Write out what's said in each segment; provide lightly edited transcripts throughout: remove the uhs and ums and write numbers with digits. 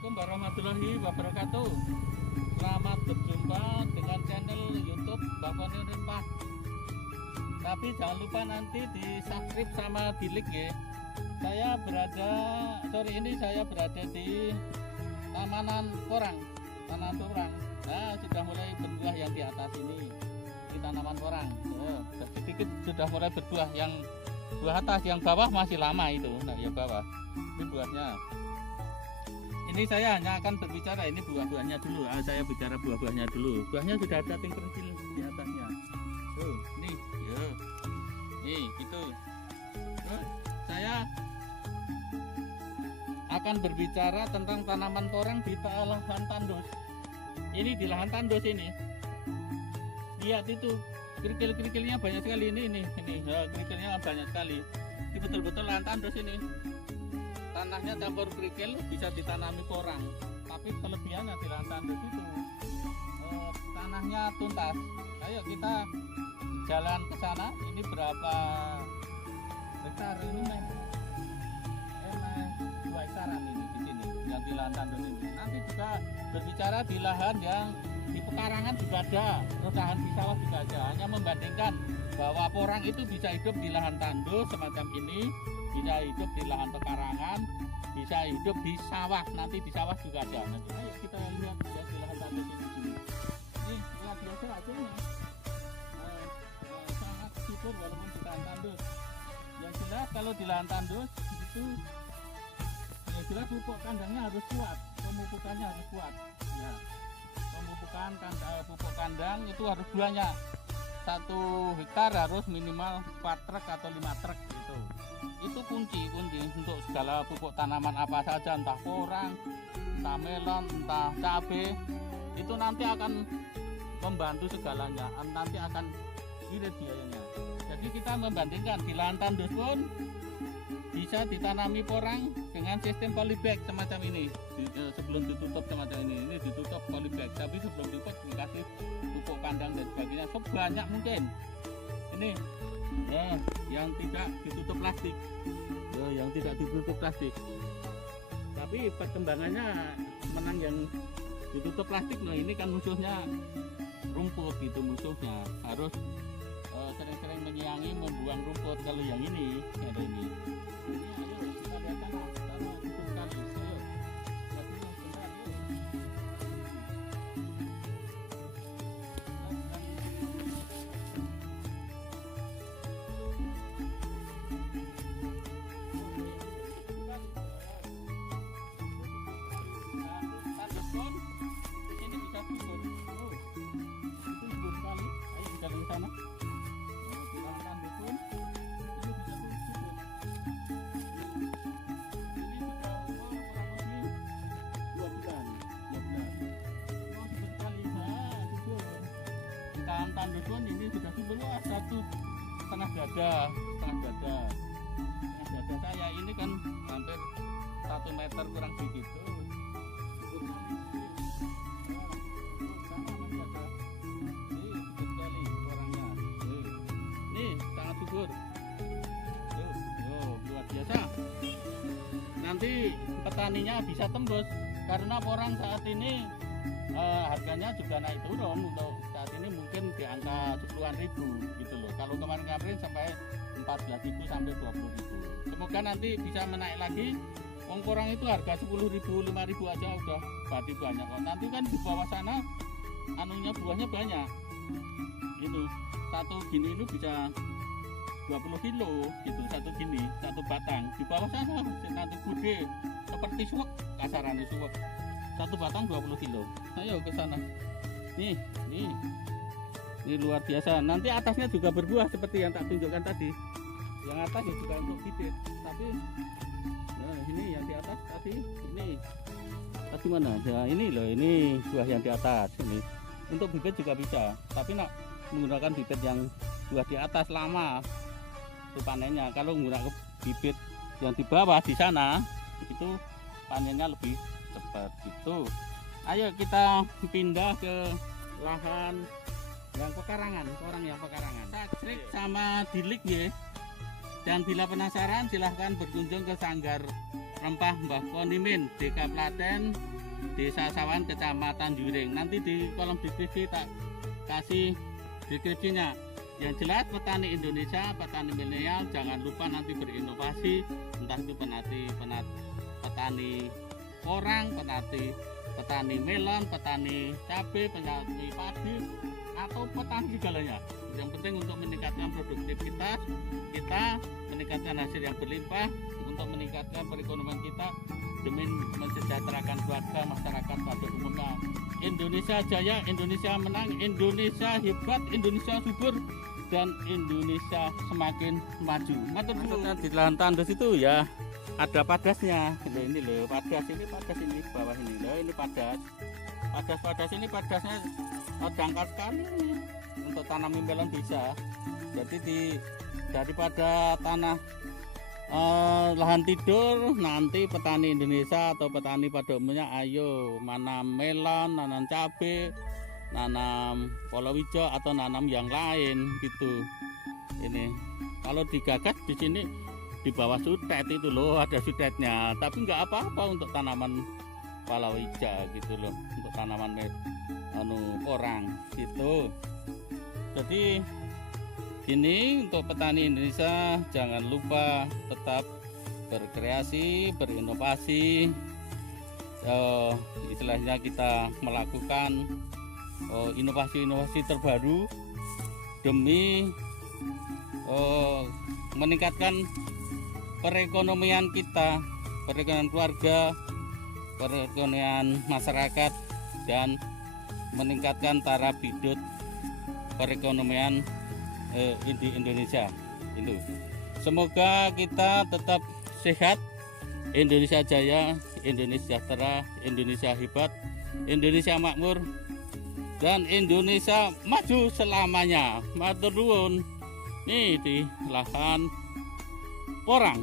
Assalamualaikum warahmatullahi wabarakatuh. Selamat berjumpa dengan channel YouTube Mbah Poni Rempah. Tapi jangan lupa nanti di subscribe sama di like ya. Ini saya berada di Tanaman Porang. Nah, sudah mulai berbuah yang di atas ini di tanaman porang. Sedikit sudah mulai berbuah, yang buah atas, yang bawah masih lama itu. Nah, yang bawah ini buahnya. Ini saya hanya akan berbicara ini buah-buahnya dulu. Saya bicara buah-buahnya dulu. Buahnya sudah ada tingkir kecil di atasnya. Tuh, nih, ya. Nih, gitu. Saya akan berbicara tentang tanaman porang di lahan tandus. Ini di lahan tandus ini. Lihat itu, kerikil-kerikilnya banyak sekali ini ya, kerikilnya banyak sekali. Ini betul-betul lahan tandus ini. Tanahnya campur kerikil, bisa ditanami porang. Tapi kelebihannya di lahan tandus itu tanahnya tuntas. Ayo kita jalan ke sana. Ini berapa hektar ini, Mas? 2 hektaran ini di sini, yang di lahan tandus ini. Nanti juga berbicara di lahan yang di pekarangan juga ada, terus lahan di sawah juga ada. Hanya membandingkan bahwa porang itu bisa hidup di lahan tandus semacam ini, bisa hidup di lahan pekarangan, bisa hidup di sawah. Nanti di sawah juga ada. Nanti ayo kita lihat ya, di lahan tandus ini. Ini luar biasa hasilnya. Sangat subur walaupun di lahan tandus. Yang jelas kalau di lahan tandus itu ya jelas pupuk kandangnya harus kuat, pemupukannya harus kuat. Ya, pupuk kandang itu harus banyak. 1 hektar harus minimal 4 truk atau 5 truk gitu. Itu kunci untuk segala pupuk tanaman apa saja, entah porang, entah melon, entah cabai. Itu nanti akan membantu segalanya, nanti akan irit biayanya. Jadi kita membandingkan di lahan tandus pun bisa ditanami porang dengan sistem polybag semacam ini. Sebelum ditutup semacam ini ditutup polybag, tapi sebelum ditutup dikasih pupuk kandang dan sebagainya sebanyak mungkin. Ini ya, yang tidak ditutup plastik, tapi perkembangannya menang yang ditutup plastik. Nah, ini kan musuhnya rumput gitu, musuhnya harus sering-sering menyiangi, membuang rumput. Kalau yang ini ada ini. Ayo kita lihat tanah cukup sekali. Ayo. Ini bisa subur. Itu subur sekali. Ayo kita lihat sana. Tandus pun ini sudah subur, 1,5 dada saya ini kan hampir 1 meter kurang sedikit. Nih sangat subur. Luar biasa. Nanti petaninya bisa tembus karena porang saat ini harganya juga naik turun. Untuk saat ini mungkin di angka 10-an ribu gitu loh. Kalau kemarin-kemarin sampai 14.000 sampai 20.000. Semoga nanti bisa menaik lagi. Wong porang itu harga 10.000, 5.000 aja udah badi banyak kok. Nanti kan di bawah sana buahnya banyak. Gitu. Satu gini itu bisa 20 kilo gitu, satu batang. Di bawah sana nanti gede seperti suwek, kasarannya suwek. 1 batang 20 kilo. Ayo ke sana. Nih. Ini luar biasa. Nanti atasnya juga berbuah seperti yang tak tunjukkan tadi. Yang atas juga untuk bibit. Tapi nah ini yang di atas tadi mana? Nah, ini loh, ini buah yang di atas ini. Untuk bibit juga bisa. Tapi nak menggunakan bibit yang buah di atas lama itu panennya. Kalau menggunakan bibit yang di bawah di sana itu panennya lebih cepat gitu. Ayo kita pindah ke lahan yang pekarangan, orang yang pekarangan. Subscribe sama di like ya. Dan bila penasaran silahkan berkunjung ke Sanggar Rempah Mbah Poni Min, Deka Klaten, Desa Sawan, Kecamatan Juring. Nanti di kolom deskripsi tak kasih deskripsinya. Yang jelas petani Indonesia, petani milenial jangan lupa nanti berinovasi, entah itu petani porang, petani melon, petani cabai, petani padi, atau petani segalanya. Yang penting untuk meningkatkan produktivitas kita, meningkatkan hasil yang berlimpah, untuk meningkatkan perekonomian kita demi mensejahterakan keluarga masyarakat pada umumnya. Indonesia jaya, Indonesia menang, Indonesia hebat, Indonesia subur, dan Indonesia semakin maju. Maksudnya di lahan tandus itu ya ada padasnya. Ini loh, padas ini bawah ini loh, ini padas ini padasnya dangkal sekali untuk tanam melon bisa. Jadi daripada tanah lahan tidur, nanti petani Indonesia atau petani pada umumnya ayo nanam melon, nanam cabai, nanam palawija atau nanam yang lain gitu. Ini kalau digagas di sini di bawah sudet itu loh, ada sudetnya, tapi nggak apa-apa untuk tanaman palawija gitu loh, untuk tanaman porang gitu. Jadi ini untuk petani Indonesia jangan lupa tetap berkreasi, berinovasi, istilahnya kita melakukan inovasi-inovasi terbaru demi meningkatkan perekonomian kita, perekonomian keluarga, perekonomian masyarakat, dan meningkatkan taraf hidup perekonomian di Indonesia. Itu. Semoga kita tetap sehat, Indonesia jaya, Indonesia sejahtera, Indonesia hebat, Indonesia makmur, dan Indonesia maju selamanya. Matur nuwun. Nih di lahan porang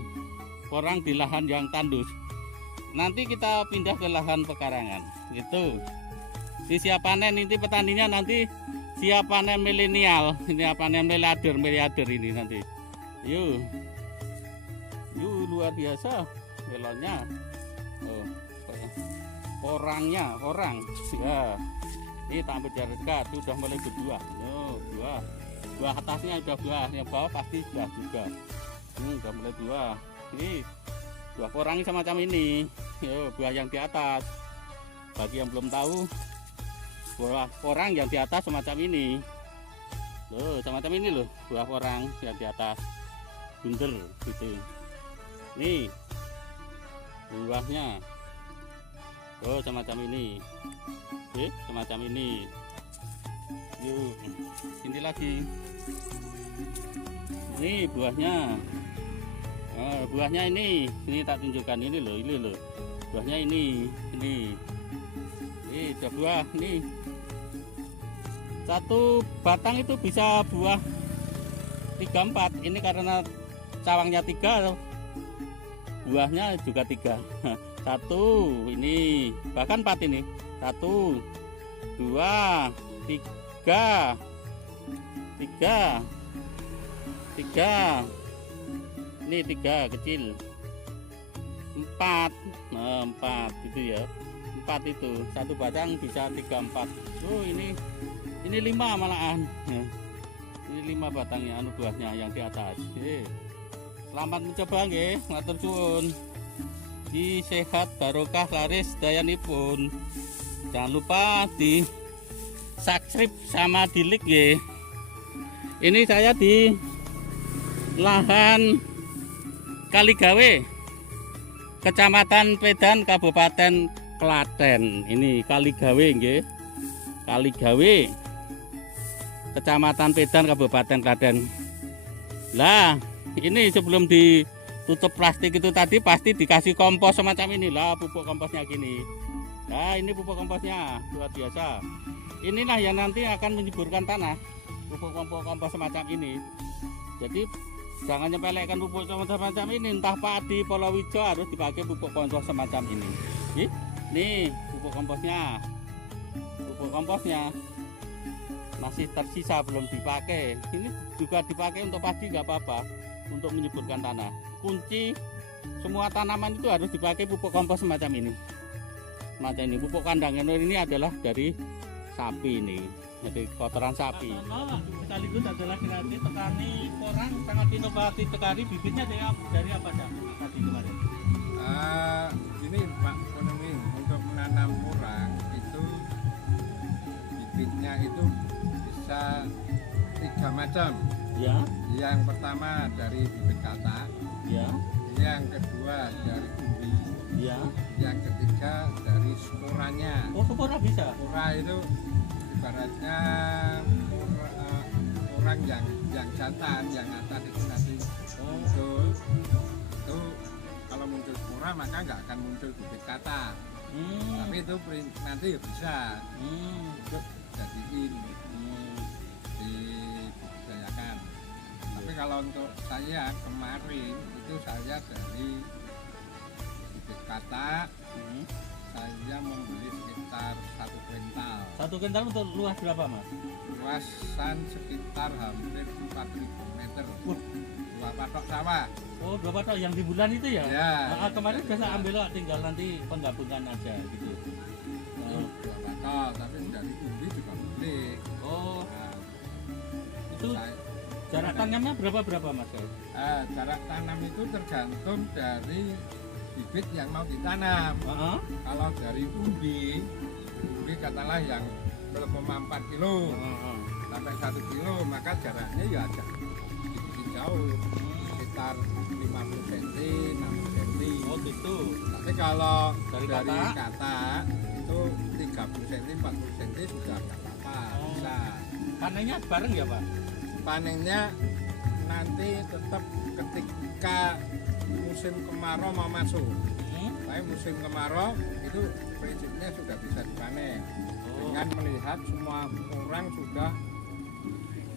di lahan yang tandus. Nanti kita pindah ke lahan pekarangan. Gitu. Di siap panen nanti petaninya nanti siap panen milenial, ini panen miliarder ini nanti. Yuk luar biasa melonnya, orang ya. Ini tampil dekat sudah mulai berbuah. Buah atasnya sudah buah, yang bawah pasti buah juga. Sudah mulai buah. Ini buah porang semacam ini. Buah yang di atas. Bagi yang belum tahu, buah porang yang di atas semacam ini. Loh, semacam ini loh, buah porang yang di atas. Bunder gitu. Nih. Buahnya. Oh, semacam ini. Semacam ini. Yuk, sini lagi. Ini buahnya. Buahnya ini tak tunjukkan ini loh. Buahnya ini. Ini ada buah nih. Satu batang itu bisa buah 3-4. Ini karena cawangnya 3, buahnya juga 3. 1 ini, bahkan 4 ini. 1, 2, 3. Ini 3 kecil. 4. Nah, 4 gitu ya. 4 itu. Satu batang bisa 3-4. Oh, ini 5 malahan. Ini 5 batangnya buahnya yang di atas. Selamat mencoba nggih, matur suwun. Di sehat barokah laris dayanipun. Jangan lupa di subscribe sama di like nggih. Ini saya di lahan Kaligawe, Kecamatan Pedan, Kabupaten Klaten. Ini Kaligawe nggih. Kaligawe, Kecamatan Pedan, Kabupaten Klaten. Lah, ini sebelum ditutup plastik itu tadi pasti dikasih kompos semacam ini lah, pupuk komposnya gini. Nah, ini pupuk komposnya luar biasa. Inilah yang nanti akan menyuburkan tanah, pupuk kompos semacam ini. Jadi jangan nyepelekkan pupuk semacam ini, entah padi, palawija harus dipakai pupuk kompos semacam ini. Nih pupuk komposnya. Pupuk komposnya masih tersisa belum dipakai. Ini juga dipakai untuk padi nggak apa-apa, untuk menyuburkan tanah. Kunci semua tanaman itu harus dipakai pupuk kompos semacam ini. macam ini. Pupuk kandang ini adalah dari sapi ini, dari kotoran sapi. Sekaligus adalah kreatif petani porang sangat inovatif sekali. Bibitnya dari apa dah tadi kemarin? Ini Pak Ekonomi, untuk menanam porang itu bibitnya itu bisa 3 macam. Ya. Yang pertama dari bibit kata, Ya. yang kedua dari umbi, Ya. yang ketiga dari sporanya. Oh, spora bisa. Spora itu ibaratnya orang yang jantan, yang atas itu nanti muncul. Itu kalau muncul spora maka nggak akan muncul bibit kata. Tapi itu nanti ya bisa untuk jadiin dibudidayakan. Tapi kalau untuk saya kemarin itu saya dari bibit kata saya membeli sekitar 1 kuintal. 1 kuintal untuk luas berapa, Mas? Luasan sekitar hampir 4.000 meter. Wah. 2 patok sawah. Oh, 2 patok yang di bulan itu ya? Ya. Kemarin sudah saya ambil loh, tinggal nanti penggabungan aja gitu. Itu 2 patok, tapi dari umbi juga boleh. Oh, Nah, itu saya- jarak tanamnya berapa Mas? jarak tanam itu tergantung dari bibit yang mau ditanam. Kalau dari umbi katakanlah yang 0,4 kilo sampai 1 kilo, maka jaraknya ya agak sedikit jauh, sekitar 50 cm, 60 cm. Oh gitu. Tapi kalau Dari dari kata? kata itu 30 cm, 40 cm sudah nggak apa-apa, Oh. bisa. Panennya bareng ya, Pak? Panennya nanti tetap ketika musim kemarau mau masuk. Tapi musim kemarau itu prinsipnya sudah bisa dipanen. Oh. Dengan melihat semua orang sudah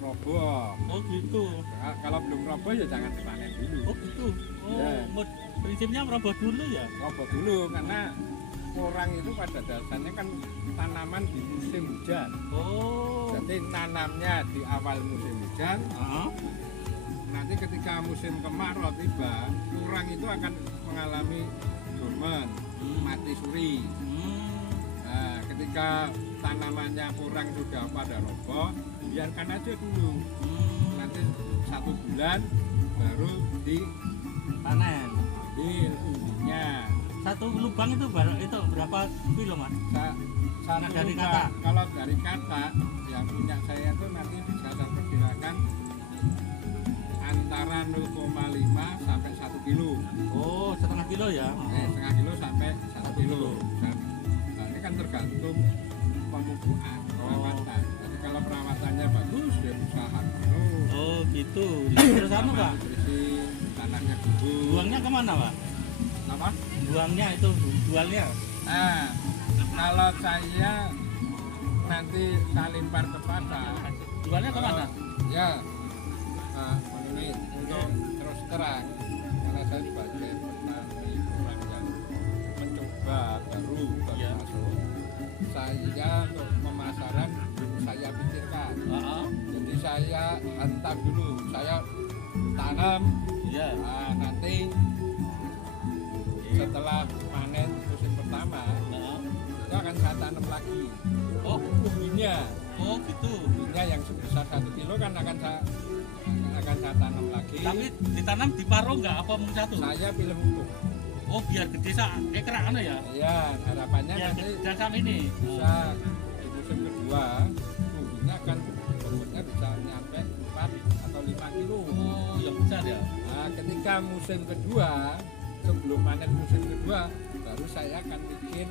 roboh. Oh gitu. Nah, kalau belum roboh ya jangan dipanen dulu. Oh gitu. Oh, Ya. prinsipnya meroboh dulu ya? Roboh dulu karena orang itu pada dasarnya kan tanaman di musim hujan. Oh. Jadi nanamnya di awal musim hujan. Nanti ketika musim kemarau tiba, orang itu akan mengalami dorman, mati suri. Nah, ketika tanamannya kurang sudah pada roboh, biarkan aja dulu. Nanti 1 bulan baru Panen. diambil umbinya. Satu lubang itu berapa kilo, Mas? Satu dari lubang. kata? Kalau dari kata yang punya saya itu nanti bisa saya perkirakan antara 0,5 sampai 1 kilo. Oh, setengah kilo ya? Setengah kilo sampai 1 kilo. Dan nah, ini kan tergantung pemupukan, perawatan. Jadi kalau perawatannya bagus, dia bisa harmono. Oh gitu. Terus anu Pak, Nutrisi tanahnya gugur. buangnya kemana Pak? Apa? Buangnya itu, jualnya? Nah, kalau saya nanti saya limpar ke pasar. Jualnya kemana? Ya, ini untuk terus terang, karena saya sebagai petani orang yang mencoba baru Ya. masuk, saya untuk pemasaran belum saya pikirkan. Jadi saya hantam dulu, saya tanam. Iya. Nah, nanti setelah panen musim pertama itu akan saya tanam lagi. Oh, Umbinya, oh gitu. umbinya yang sebesar 1 kilo kan akan saya tanam lagi. Tapi ditanam di paro nggak apa mung satu? Saya pilih utuh. Oh biar gede sak ekrak anu ya? Iya, harapannya Biar nanti gede sama ini. bisa di musim kedua umbinya akan bobotnya bisa nyampe 4 atau 5 kilo. Oh, yang besar ya? Nah, ketika musim kedua, sebelum panen musim kedua, baru saya akan bikin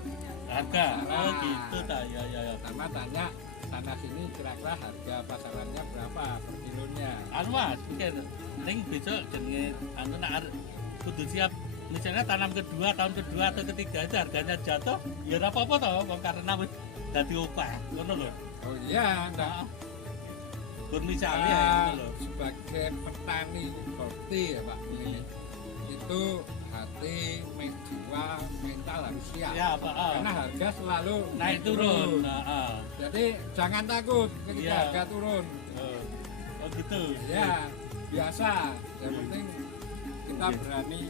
Harga. Oh gitu ta. Ya ya ya. sama tanya tanah sini kira-kira harga pasarannya berapa per kilonya. Anu Mas, mungkin ning besok jenenge anu nak kudu siap misalnya tanam kedua, tahun kedua atau ketiga itu harganya jatuh, ya ora apa-apa toh, wong karena wis dadi opah. Ngono lho. Oh iya, enggak. Pun misalnya gitu loh. Sebagai petani roti ya Pak, itu hati, jiwa, mental harus siap. Ya, Pak. Karena harga selalu Naik turun. Nah, Jadi jangan takut ketika Iya. harga turun. Oh gitu. Ya, biasa. Yang penting kita berani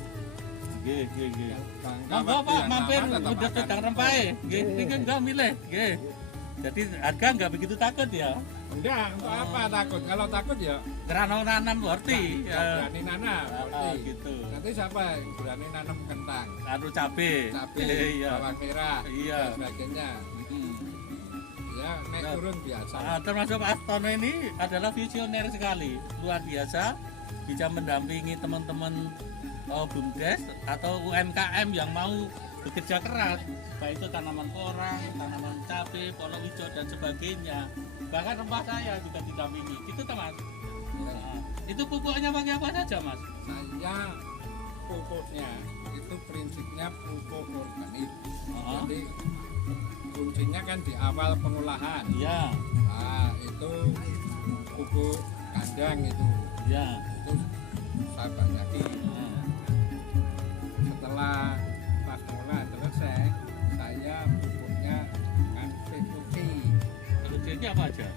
Nggih, nggih, nggih. Jangka Monggo waktu Pak yang mampir lama tetap udah akan sedang rempahe. Nggih, niki enggak milih. Nggih. Jadi harga enggak begitu takut ya. Enggak, untuk apa takut? Kalau takut ya Karena nanam wortel nggak berani nanam. Berarti. gitu. Nanti siapa yang berani nanam kentang, Anu cabe. cabai, Iya. bawang merah, Iya. dan sebagainya. Hmm. Ya naik Nah, turun biasa. Termasuk Pak Astono ini adalah visioner sekali, luar biasa, bisa mendampingi teman-teman BUMDes atau UMKM yang mau bekerja keras, baik itu tanaman porang, tanaman cabai, palawija dan sebagainya. Bahkan rempah saya juga didampingi. Itu Mas. Ya. Nah, itu pupuknya pakai apa saja Mas? Saya pupuknya itu prinsipnya pupuk organik. Oh, Jadi kuncinya kan di awal pengolahan. iya, Nah, itu pupuk kandang itu iya. saya banyaki. Nah, Setelah pas pengolahan selesai, saya pupuknya dengan PUC. kalau jadi apa aja?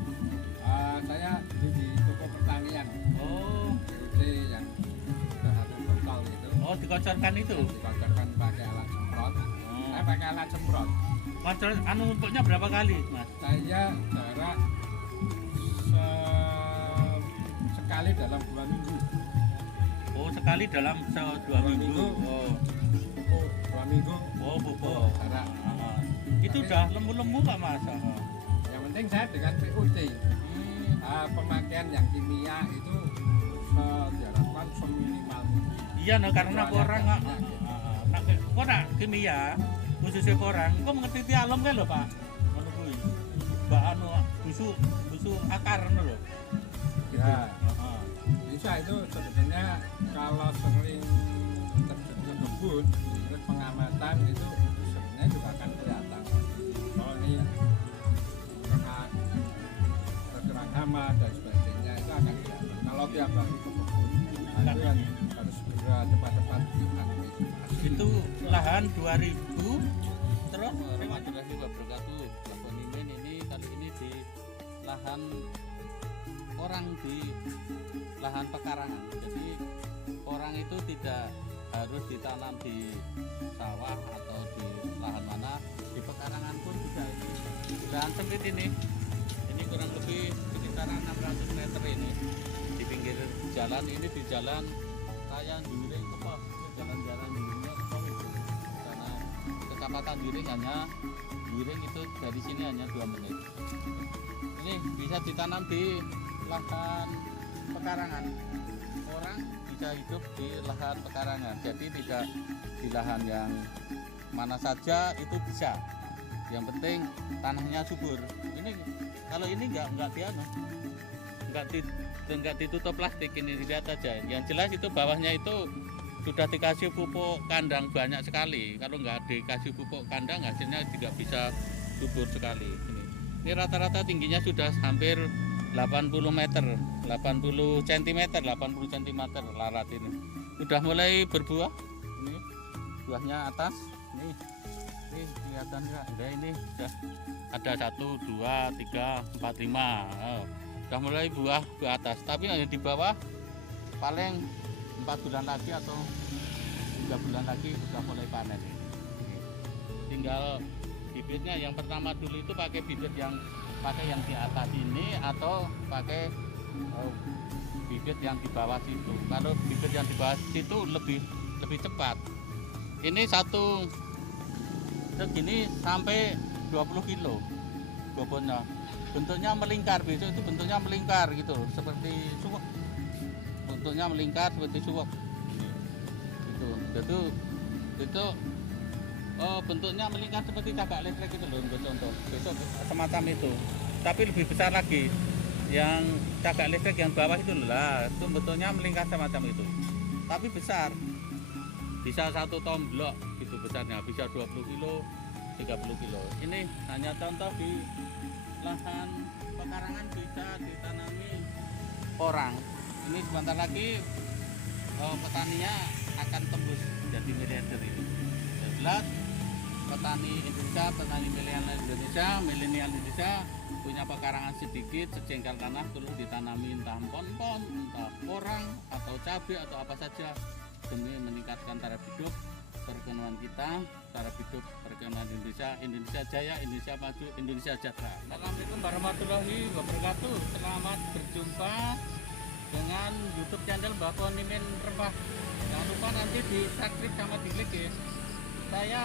Saya beli di toko pertanian Oh, PUC yang sudah satu botol itu oh dikocorkan itu. dikocorkan pakai alat semprot. Saya Oh. pakai alat semprot. Kocor anu pupuknya berapa kali Mas? Saya jarak sekali dalam 2 minggu. Oh, sekali dalam 2 minggu. Oh. Pupuk 2 minggu. Oh, pupuk. Jarak. Ah, itu udah lembu-lembu Pak Mas. Yang penting saya dengan PUC. Pemakaian yang kimia itu diharapkan seminimal mungkin. Iya, no, karena Soalnya porang nggak. penyakit. Kok nak kimia khususnya porang, kok mengerti alam kan lho Pak? Ngono kuwi. Mbak anu busuk akar ngono lho. Ya, Heeh. bisa itu sebetulnya kalau sering terjun ke kebun, terus pengamatan itu sebenarnya juga akan kelihatan. Kalau ini kena terserang hama dan sebagainya itu akan kelihatan. Kalau tiap hari ke kebun, nah itu yang harus segera cepat-cepat diantisipasi. Itu lahan 2000 terus Warahmatullahi wabarakatuh. Bapak Mimin ini kali ini di lahan orang di lahan pekarangan. Jadi orang itu tidak harus ditanam di sawah atau di lahan mana, di pekarangan pun bisa. Ini lahan sempit ini kurang lebih sekitaran 600 meter ini di pinggir jalan ini, di jalan Raya Juring ke pos, jalan-jalan Juringnya ke pos itu. Karena kecamatan Juring itu dari sini hanya 2 menit. Ini bisa ditanam di lahan pekarangan. Orang bisa hidup di lahan pekarangan. Jadi tidak di lahan yang mana saja itu bisa. Yang penting tanahnya subur. Ini kalau ini nggak ditutup plastik, ini dilihat aja. Yang jelas itu bawahnya itu sudah dikasih pupuk kandang banyak sekali. Kalau nggak dikasih pupuk kandang hasilnya juga bisa subur sekali. Ini rata-rata tingginya sudah hampir 80 meter, 80 cm larat ini. Sudah mulai berbuah. Ini buahnya atas. Ini kelihatan nggak? Udah, ini sudah ada 1, 2, 3, 4, 5. Sudah mulai buah ke atas. Tapi yang di bawah paling 4 bulan lagi atau 3 bulan lagi sudah mulai panen. Tinggal bibitnya yang pertama dulu itu pakai bibit yang di atas ini atau pakai bibit yang di bawah situ. Kalau bibit yang di bawah situ lebih cepat. Ini satu segini sampai 20 kilo bobotnya. Bentuknya melingkar, besok itu bentuknya melingkar gitu, seperti suwek. Bentuknya melingkar seperti suwek. Itu bentuknya melingkar seperti cagak listrik itu loh, untuk contoh. Besok semacam itu. Tapi lebih besar lagi. Yang cagak listrik yang bawah itu lah, itu bentuknya melingkar semacam itu. Tapi besar. Bisa 1 tomblok gitu besarnya, bisa 20 kilo, 30 kilo. Ini hanya contoh di lahan pekarangan bisa ditanami orang. Ini sebentar lagi petaninya akan tembus jadi miliarder ini. Jelas petani Indonesia, petani milenial Indonesia punya pekarangan sedikit, sejengkal tanah terus ditanami entah pohon, entah porang atau cabai atau apa saja. demi meningkatkan taraf hidup perekonomian kita, taraf hidup perekonomian Indonesia. Indonesia jaya, Indonesia maju, Indonesia sejahtera. Assalamualaikum warahmatullahi wabarakatuh. Selamat berjumpa dengan YouTube channel Mbak Ponimin Rempah. Jangan lupa nanti di subscribe sama di like ya. Saya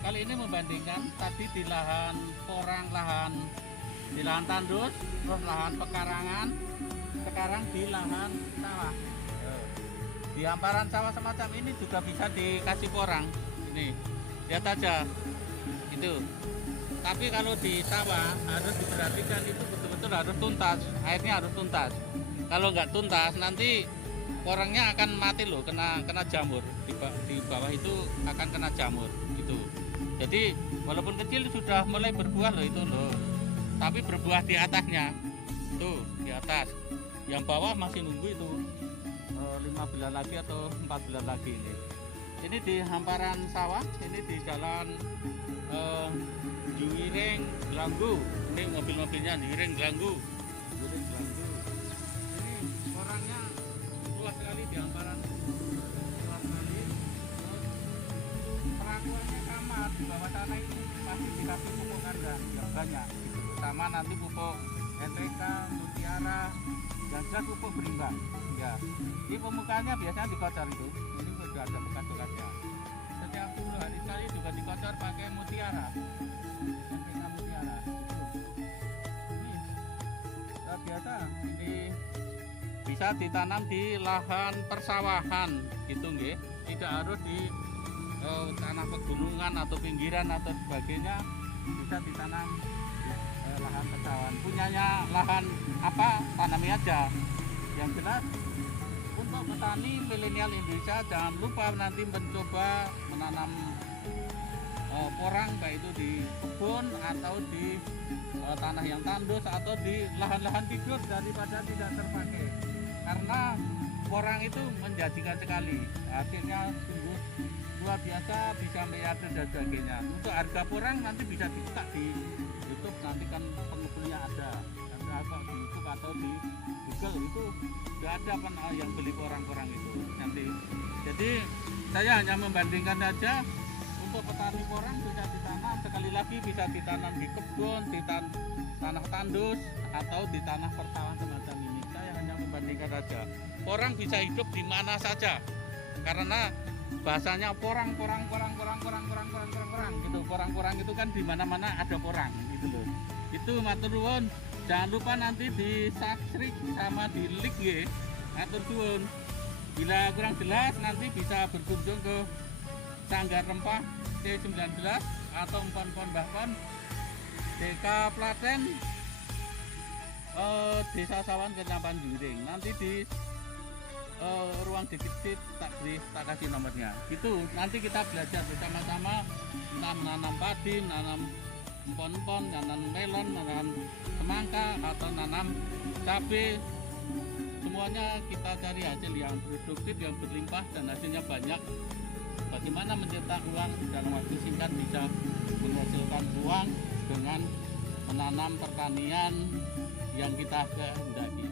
kali ini membandingkan tadi di lahan porang, di lahan tandus, terus lahan pekarangan, sekarang di lahan sawah. Di hamparan sawah semacam ini juga bisa dikasih porang. Ini lihat aja itu. Tapi kalau di sawah harus diperhatikan, itu betul-betul harus tuntas, airnya harus tuntas. Kalau nggak tuntas nanti porangnya akan mati loh, kena jamur. Di bawah itu akan kena jamur gitu. Jadi walaupun kecil sudah mulai berbuah loh itu loh, tapi berbuah di atasnya tuh, di atas. Yang bawah masih nunggu itu 5 bulan lagi atau 4 bulan lagi ini. Ini di hamparan sawah, ini di jalan Juwiring Gelanggu. Ini mobil-mobilnya Juwiring Gelanggu. Ini orangnya luas sekali di hamparan, luas sekali. Perakuannya kamar di bawah sana itu pasti dikasih pupuk kandang yang banyak gitu. Sama nanti pupuk NPK, Mutiara, dan juga pupuk berimbang. Ya, ini pemukaannya biasanya dikocor itu. Ini sudah ada bekas-bekasnya. Setiap 10 hari sekali juga dikocor pakai Mutiara, NPK Mutiara. Ini biasa. Ini bisa ditanam di lahan persawahan, gitu nggih. Tidak harus di tanah pegunungan atau pinggiran atau sebagainya. Bisa ditanam di lahan persawahan. Punyanya lahan apa, tanami aja. Yang jelas untuk petani milenial Indonesia jangan lupa nanti mencoba menanam porang, baik itu di kebun atau di tanah yang tandus atau di lahan-lahan tidur daripada tidak terpakai, karena porang itu menjanjikan sekali, hasilnya sungguh luar biasa, bisa miliarder dan sebagainya. Untuk harga porang nanti bisa dibuka di YouTube, nanti kan pengepulnya ada kok di YouTube atau di Google itu nggak ada kan yang beli porang-porang itu nanti. Jadi saya hanya membandingkan saja. Untuk petani porang bisa ditanam, sekali lagi bisa ditanam di kebun, di tanah tandus atau di tanah persawahan semacam ini. Saya hanya membandingkan saja. Porang bisa hidup di mana saja, karena bahasanya porang gitu. Porang itu kan di mana-mana ada porang gitu loh. Itu matur nuwun. Jangan lupa nanti di subscribe sama di like ya. Matur nuwun. Bila kurang jelas nanti bisa berkunjung ke Sanggar Rempah C19 atau Empon-Empon Bahkon DK Platen, Desa Sawan Kecamatan Juwiring. Nanti di ruang dikit tak kasih nomornya. Itu nanti kita belajar bersama-sama menanam padi, menanam empon-empon, nanam melon, nanam semangka atau nanam cabai. Semuanya kita cari hasil yang produktif, yang berlimpah dan hasilnya banyak. Bagaimana mencetak uang dalam waktu singkat bisa menghasilkan uang dengan menanam pertanian yang kita kehendaki.